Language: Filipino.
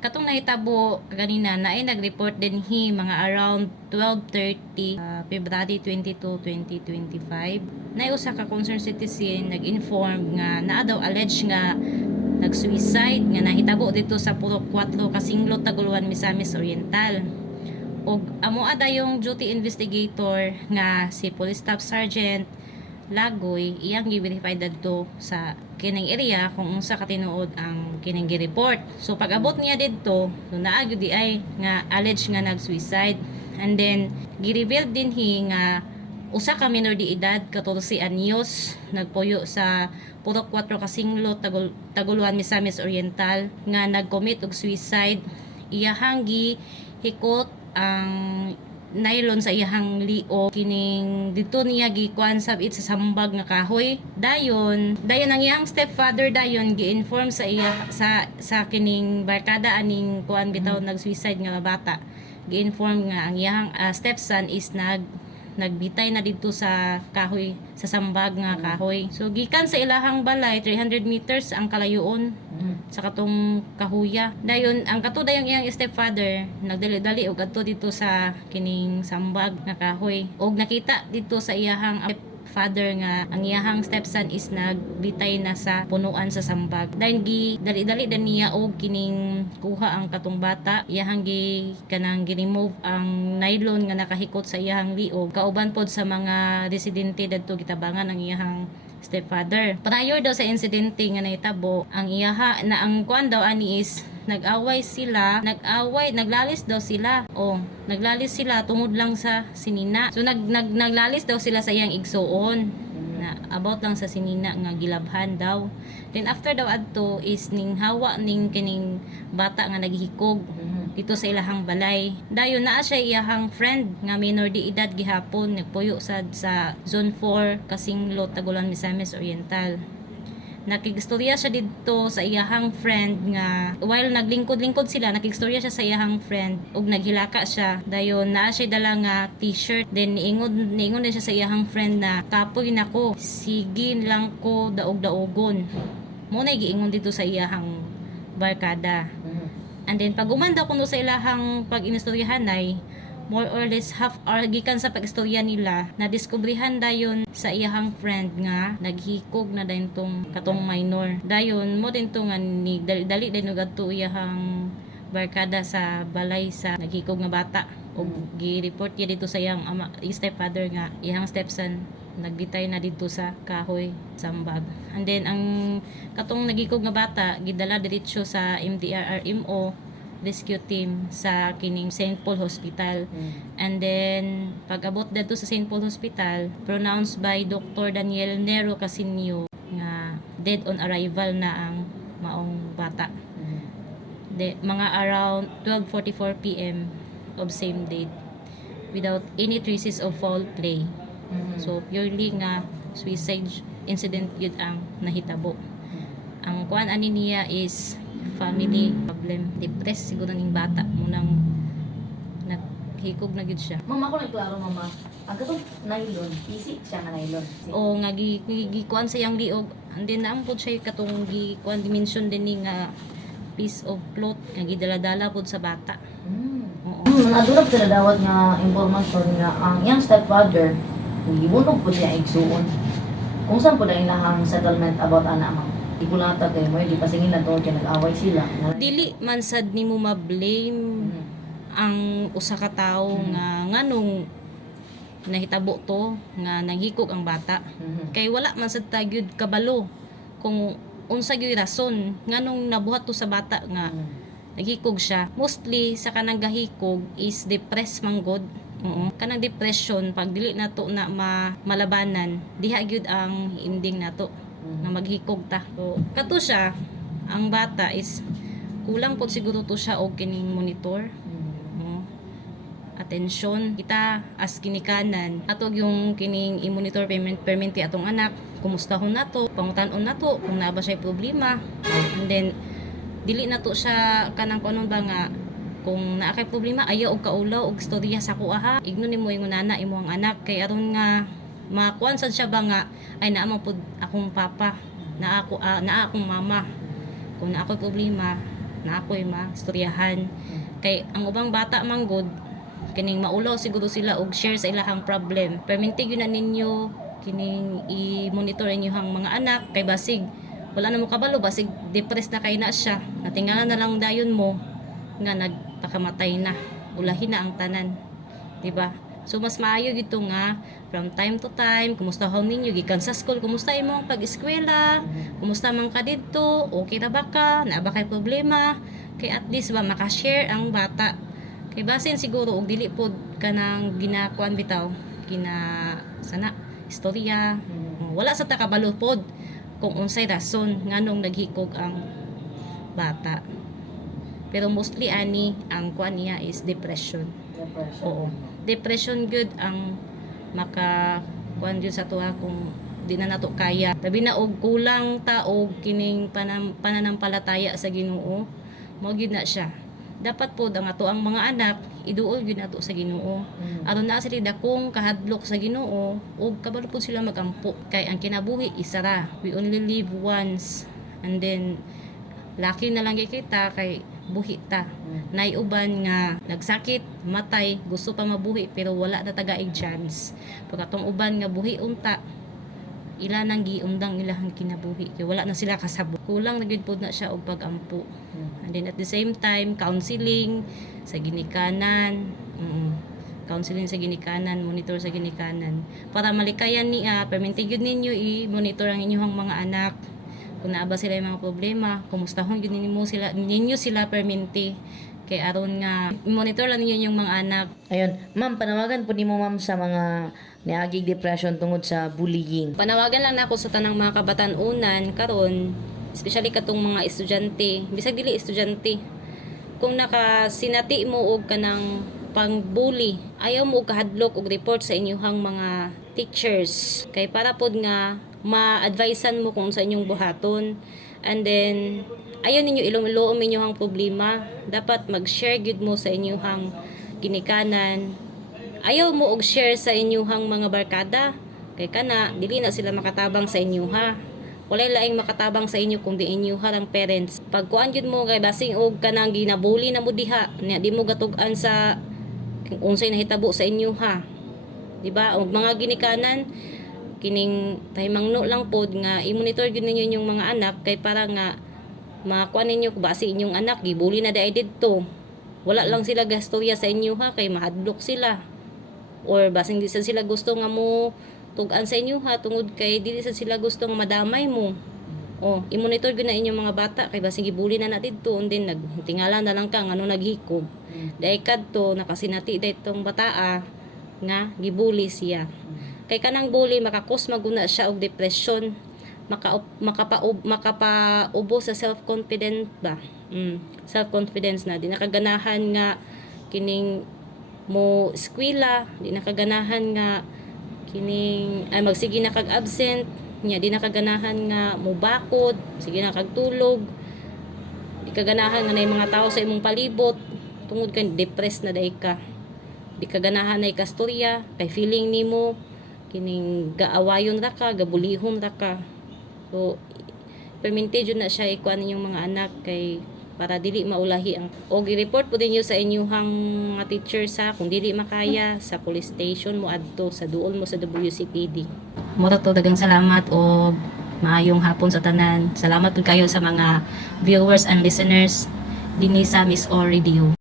Katong nahitabo kanina na ay nag-report din mga around 12:30 February 22, 2025. Na usa ka concerned citizen nag-inform nga naa daw alleged nga nag-suicide nga nahitabo dito sa Purok 4 Kasinglot, Taguluan, Misamis Oriental. Og amo ada yung duty investigator nga si Police Staff Sergeant Lagoy iyang gi-verify dadto sa kining area kung unsa katinuod ang kining gi-report. So pag abot niya didto, so naa gyud di ay nga alleged nga nag-suicide. And then gi-reveal din nga usa ka minor de edad 14 anyos nagpuyo sa Purok 4 Kasinglot, Taguluan, Misamis Oriental nga nag-commit og suicide. Iyahang gihikot ang nylon sa iyahang liog kining dito niya gikuan sab it sa sambag nga kahoy. Dayon ang iyang stepfather dayon gi-inform sa iya sa kining barkada aning kuan bitaw nag-suicide nga bata. Gi-inform nga ang iyang stepson is nagbitay na dito sa kahoy, sa sambag nga kahoy. So gikan sa ilahang balay 300 meters ang kalayoon sa katong kahuya. Dayon ang kato dayong iyang stepfather nagdali-dali og adto dito sa kining sambag nga kahoy. Og nakita dito sa iyahang father nga ang iyahang stepson is nagbitay na sa punuan sa sambag. Dahil dali-dali din niya og kining kuha ang katong bata, iyahang kanang gi-remove ang nylon nga nakahikot sa iyahang liog. Kauban pod sa mga residente dadto gitabangan ang iyahang stepfather. Prior daw sa insidente nga nahitabo, ang iyaha na ang kuan daw ani is naglalis daw sila. Naglalis sila tungod lang sa sinina. So naglalis daw sila sa iyang igsuon. Na about lang sa sinina nga gilabhan daw. Then after daw adto is ning hawa ning kining bata nga naghikog dito sa ilahang balay. Dayon naa siya iyahang friend nga minor de edad gihapon nagpuyo sa Zone 4 Kasinglot, Taguluan, Misamis Oriental. Nakigstorya siya dito sa iyahang friend nga while naglingkod-lingkod sila, nakigstorya siya sa iyahang friend ug naghilaka siya. Dayon naa siya dala nga t-shirt, then niingon din siya sa iyahang friend na kapoy nako, sige lang ko daog-daogon. Mo na giingon dito sa iyahang barkada. And then pag umanda kuno sa ilahang pag-inistoryahan ay more or less half hour gikan sa pag-istorya nila na diskubrihan dayon sa iyahang friend nga naghikog na dayon tong katong minor. Dayon mo din to nga ni dali din adto iyahang barkada sa balay sa naghikog nga bata og gi-report niya dito sa iyang stepfather nga iyang stepson nagbitay na dito sa kahoy sambag. And then ang katong nagikog nga bata gidala diretso sa MDRRMO rescue team sa kining St. Paul Hospital. And then pag-abot dito sa St. Paul Hospital, pronounced by Dr. Daniel Nero Casinio nga dead on arrival na ang maong bata. Mga around 12:44 PM of same date without any traces of foul play. So purely nga suicide incident yun ang nahitabo. Ang kuan ani niya is family problem, depressed siguro ning bata mo nang naghikog na gid siya. Mama, ako nagklaro, mama. Ang katong nylon, isik siya nga nylon. O nga gikuan sa iyang liog, and then naambod siya katong gikuan dimension din ni nga piece of cloth nga gidala-dala pod sa bata. Oo. Nadurog sila dawat nga impormasyon nga ang iyang stepfather gibunog po siya igsuon. Kung saan po na ilahang settlement about ana ma'am? Ibulata kay mo, di pasingin na to, kaya nag-away sila. Dili man sad nimo ma-blame ang usa ka tawo nga nganong nahitabo to nga nanghikog ang bata. Kay wala man sad tagyud kabalo kung unsa gyud rason nganong nabuhat to sa bata nga naghikog siya. Mostly sa kanang gahikog is depressed man god. Kanang depression pag dili nato na malabanan, diha gyud ang ending nato nga maghikog ta. So kato siya, ang bata is kulang po siguro to siya og kining monitor. Atensyon kita as kinikanan atog yung kining i-monitor permanently atong anak, kumustahon nato, pangutan-on nato kung naa ba siya problema. And then dili nato siya kanang kunon ba nga kung naa kay problema ayaw og kaulaw og istorya sa kuha ha. Igno nimo ingon nana imo ang anak kay aron nga makuan sad siya ba nga ay naa man pud akong papa, naa akong mama. Kung naa ako'y problema na ako'y mastoryahan. Kay ang ubang bata manggod kining maulaw siguro sila og share sa ilahang problem. Perminti gyud na ninyo kining i-monitor inyong mga anak kay basig wala na mo kabalo, basig depressed na kay na siya. Natingala na lang dayon mo nga nagpakamatay na. Ulahin na ang tanan. Diba? So mas maayo gito nga from time to time, kumusta ho ninyo gikan sa school, kumusta imong pag-eskwela, kumusta man ka didto, okay ra ba ka, naa ba kay problema, kay at least ba maka-share ang bata. Kay basin siguro og dili pod kanang ginakuan bitaw, sana istorya. Wala sa takabalo pod kung unsay rason nganong naghikog ang bata. Pero mostly ani ang kuan niya is depression. Oo. Depression good ang maka kuan gyud sa tuwa kung di na nato kaya. Labi na og kulang ta og kining pananampalataya sa Ginoo. Mao gyud na siya. Dapat pod ang ato ang mga anak iduol gyud nato sa Ginoo. Aron na sila dakong kahadlok sa Ginoo ug kabalo pod sila magampo. Kay ang kinabuhi isa ra. We only live once. And then laki na lang kita kay buhi ta. Nay uban nga nagsakit, matay, gusto pa mabuhi pero wala na tagaig chance. Pagkatong uban nga buhi unta, ila nang giundang ilahang kinabuhi kay wala na sila kasabot. Kulang na gyud pod na siya og pag-ampo. And then at the same time, counseling sa ginikanan. Counseling sa ginikanan, monitor sa ginikanan para malikayan niya. Perminti gyud ninyo i-monitor ang inyong mga anak. Kung naaba sila yung mga problema, kumustahon yun ninyo sila perminti. Kay aron nga, monitor lang ninyo yung mga anak. Ayun, ma'am, panawagan po nimo ma'am sa mga niagig depression tungod sa bullying. Panawagan lang nako sa tanang mga kabatan-unan karon, especially katong mga estudyante, bisag dili estudyante. Kung nakasinati mo og kanang pang-bully, ayaw mo og kahadlok og report sa inyong mga teachers. Kay para pod nga ma-advisean mo kung sa inyong buhaton. And then ayaw ninyo ilom-ilom inyong problema. Dapat mag-share gud mo sa inyong ginikanan. Ayaw mo og share sa inyong mga barkada. Kay kana dili na sila makatabang sa inyo ha. Walay laing makatabang sa inyo kung di inyo harang parents. Pag kuan jud mo kay basing og kanang ginabuli na mo diha, nya di mo gatug-an sa kung unsay nahitabo sa inyo ha. Diba? Og mga ginikanan kining tahimangno lang pod nga i-monitor gyud ninyo yung mga anak kay para nga makuha ninyo kung basi inyong anak gibuli na dai didto. Wala lang sila gastorya sa inyo ha kay mahadlok sila. Or basing di sad sila gusto nga mo tug-an sa inyo ha tungod kay dili sad sila gusto nga madamay mo. Oh, i-monitor gyud na inyong mga bata kay basing gibuli na didto and then nagtingala na lang ka ngano naghikog. Dai kadto nakasinati daytong bataa nga gibuli siya. Kay kanang bully makakos maguna siya og depression, makapaubo sa self-confidence ba. Self-confidence na di nakaganahan nga kining mo eskwela, di nakaganahan nga kining ay magsige na kag absent, nya di nakaganahan nga mo bakod, sige na kag tulog. Di kaganahan nga nay mga tao sa imong palibot tungod kay depressed na day ka. Di kaganahan nay kastorya, kay feeling nimo kining gaawayon ra ka, gabulihon ra ka. So perminti jud na siya ikuan ninyong mga anak kay para dili maulahi ang og i-report po dinyo sa inyong mga teacher sa kung dili makaya sa police station mo adto sa duol mo sa WCPD. Mura to dagang salamat og maayong hapon sa tanan. Salamat pud kayo sa mga viewers and listeners dinhi sa Miss O Radio.